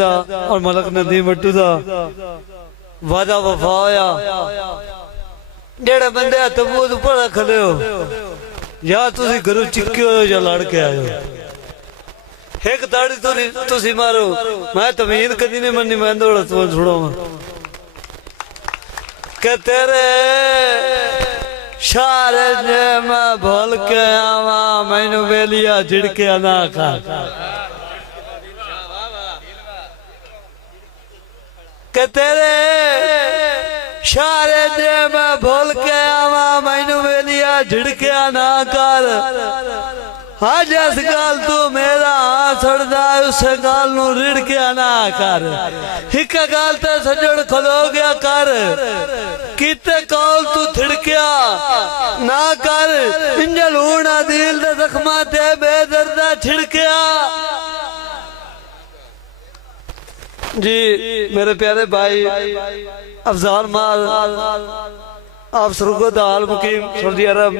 दा और मलक नदीम बट्टू दा वादा वफा होया जेड़े बंदे तबूत पर खले हो या तुसी घरों चिक्के हो या लड़ के आए हो एक ताड़ी तुसी मारो मैं तमीर कदी नहीं मनी मैं दौड़ा तो छुड़ाऊंगा के तेरे शारे ने मैं भूल के आवा मैनू बेलिया झिड़के ना खा के तेरे शारे ने मैं भूल के आवा मैनू बेलिया झिड़के ना कर हाँ जिस गाल तू मेरा छड़दा उस गाल नू रिड़ के ना कर एक गाल ते सजड़ खलो गया कर किते कौल तू थिड़किया ना कर इंजल ऊना दिल दे जख्मा ते बेदर्दा छिड़किया जी मेरे प्यारे भाई अफजाल माल आप सुरगो दाल मुकीम सऊदी अरब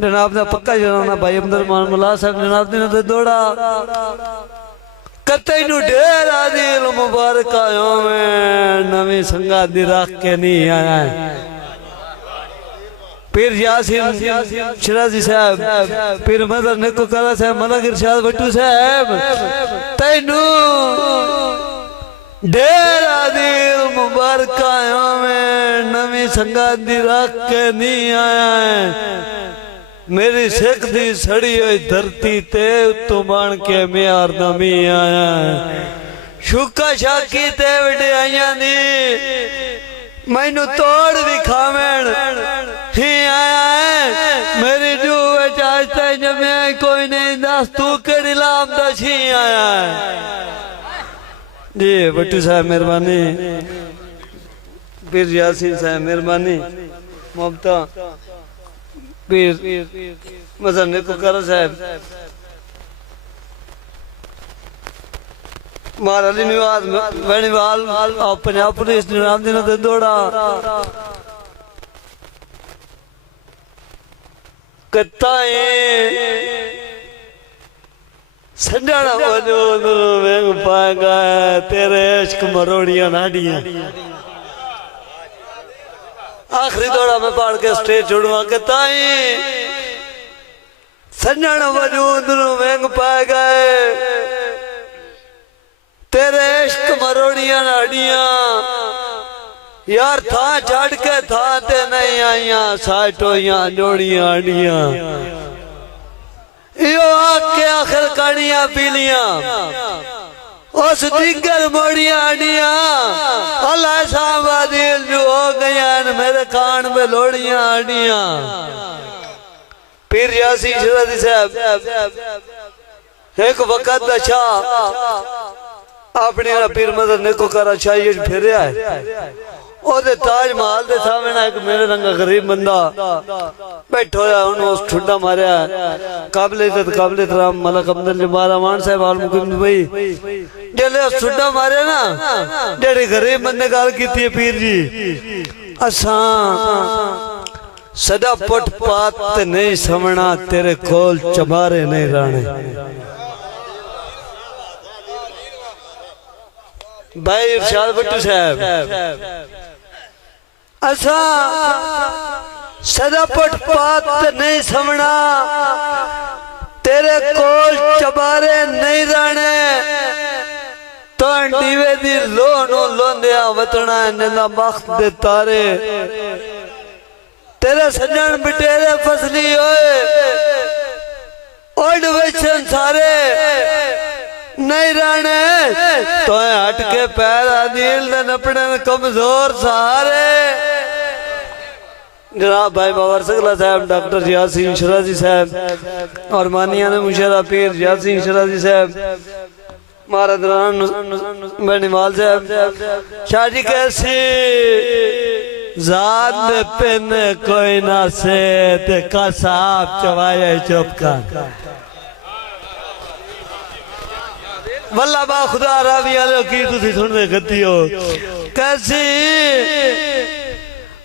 जनाब ने पक्का जनाना भाई अब्दुल मुल्ला साहब जनाब ने दौड़ा कतई नु डेरा दिल मुबारक आयो में नवी संगा दी रख के नहीं आया पीर यासीन शिराजी साहब पीर मदर नेको करा साहब मलक इरशाद भट्टू साहब तैनू डेरा दिल मुबारक आयो में नवी संगा दी रख के नहीं आया मेरी सिख दी सड़ी हुई धरती ते उत्तों बाण के म्यार नमी आया शुका शाकी ते वड्याइयां दी मैनू तोड़ विखावेण ही आया है मेरी जू विच अज तक जम्या कोई नहीं दस तू केड़ी लाम दा छी आया है जी भट्टू साहब मेहरबानी पीर यासीन साहब मेहरबानी मोहब्बता पीर मजर नेको करा साहब मार अली निवाज वेणीवाल पंजाब पुलिस निजाम दिन ते दौड़ा कत्ताए संजाना वजो वेंग पाएगा तेरे इश्क मरोड़ियां नाडियां आखिरी दौड़ा में पाड़ के स्टेज छोड़वा के ताई संजन वजूद वेंग पाए गए तेरे इश्क मरोड़ियां नाड़ियां यार था चढ़ के था ते नहीं आईया साटोइयां जोड़ियां आड़ियां यो आके आखिर कानियां पीलियां उस दिगर मोड़ियां आड़ियां अल्लाह साहबा दिल जो हो गया मेरे कान में लोड़ियां आड़ियां पीर यासीन शिराजी साहब एक वक्त अच्छा अपने पीर मदर नेको करा चाहिए फिर ओदे ताज महल दे सामने एक मेरे रंगा गरीब बंदा बैठो है उस ठुड्डा मारिया काबिल इज्जत राम मलक अब्दुल जब्बार रहमान साहब आल मुकीम भाई जेले उस ठुड्डा मारे ना जेड़ी गरीब बंदे गाल कीती है पीर जी असा सदा पट पात नहीं समना तेरे कोल चबारे नहीं राणे भाई इरशाद भट्टू साहब असा सदा पट पात नहीं समना तेरे कोल चबारे नहीं राणे तो डीवे दी लो नो लोंदिया वतना नला बख्त दे तारे तेरे सजन बिटेरे फसली होए ओड वचन सारे नहीं राणे तो हट के पैरा दिल नपड़े कमजोर सहारे जनाब भाई बाबर सकला साहब डॉक्टर यासीन शिराजी साहब और मानिया ने मुशरा पीर यासीन शिराजी साहब महाराज बेनीवाल साहब शादी कैसी जात में पिन कोई ना से ते का साहब चवाया चुप कर वल्ला बा खुदा रावी आलो की तुसी सुनने गद्दी हो कैसी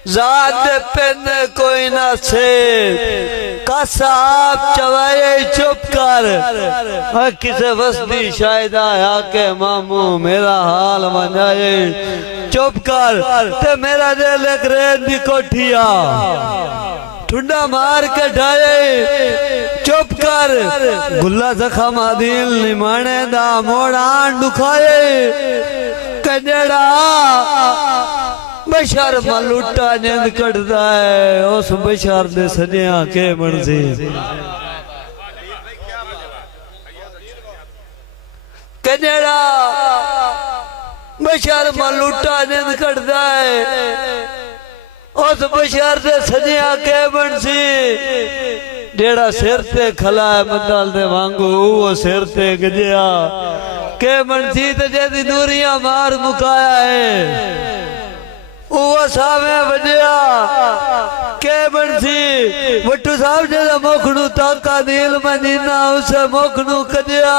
जात पेन कोई ना से कसाब चवाए चुप कर किसे वसदी शायद आया के मामू मेरा हाल मनाए चुप कर ते मेरा दिल एक रेत दी कोठिया ठुंडा मार के ढाए चुप कर गुल्ला जखम दिल निमाने दा मोड़ान दुखाए कजड़ा बशर मलूटा नींद कटदा है उस बशर दे सनिया के मनसी कजड़ा बशर मलूटा नींद कटदा है उस बशर दे सनिया के मनसी जेड़ा सिर ते खला है मदल दे वांगू वो सिर ते गजया के मनसी ते जेदी दूरियां मार मुकाया है वो सावे बजया के बनसी वट्टू साहब जेदा मोखनू ताका नील मदीना उसे मोखनू कजया